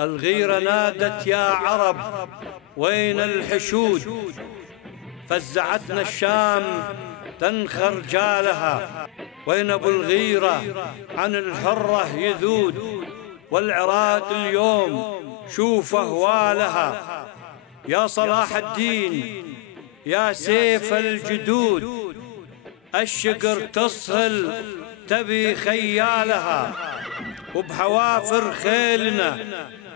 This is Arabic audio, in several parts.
الغيرة نادت يا عرب وين الحشود، فزعتنا الشام تنخر رجالها، وين ابو الغيرة عن الحرة يذود، والعراق اليوم شوف اهوالها. يا صلاح الدين يا سيف الجدود، الشقر تصهل تبي خيالها، وبحوافر خيلنا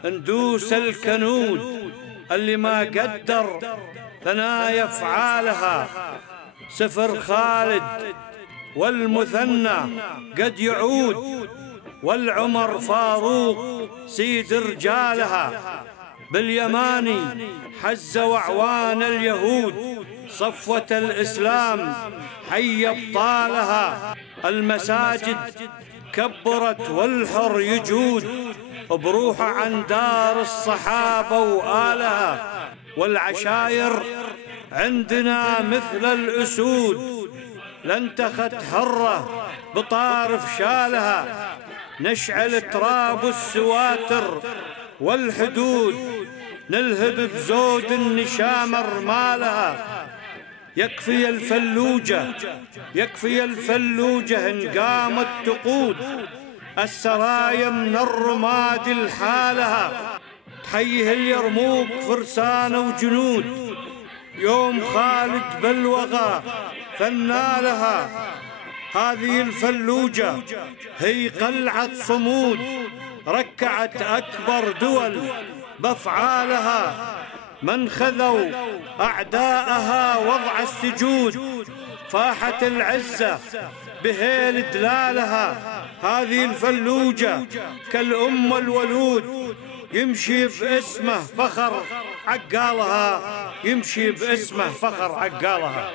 ندوس الكنود، اللي ما قدر ثنايا افعالها. سفر خالد والمثنى قد يعود، والعمر فاروق سيد رجالها، باليماني حزوا اعوان اليهود، صفوة الإسلام حي أبطالها. المساجد كبرت والحر يجود، بروحه عن دار الصحابة وآلها، والعشاير عندنا مثل الأسود، لانتخت حرة بطارف شالها. نشعل تراب السواتر والحدود، نلهب بزود النشامر مالها. يكفي الفلوجة يكفي الفلوجة إن قامت تقود، السرايا من الرماد لحالها. تحيه اليرموك فرسان وجنود، يوم خالد بالوغى فنالها. هذه الفلوجة هي قلعة صمود، ركعت أكبر دول بأفعالها. من خذوا أعداءها وضع السجود، فاحت العزة بهيل دلالها. هذه الفلوجة كالأم الولود، يمشي باسمه فخر عقالها، يمشي باسمه فخر عقالها.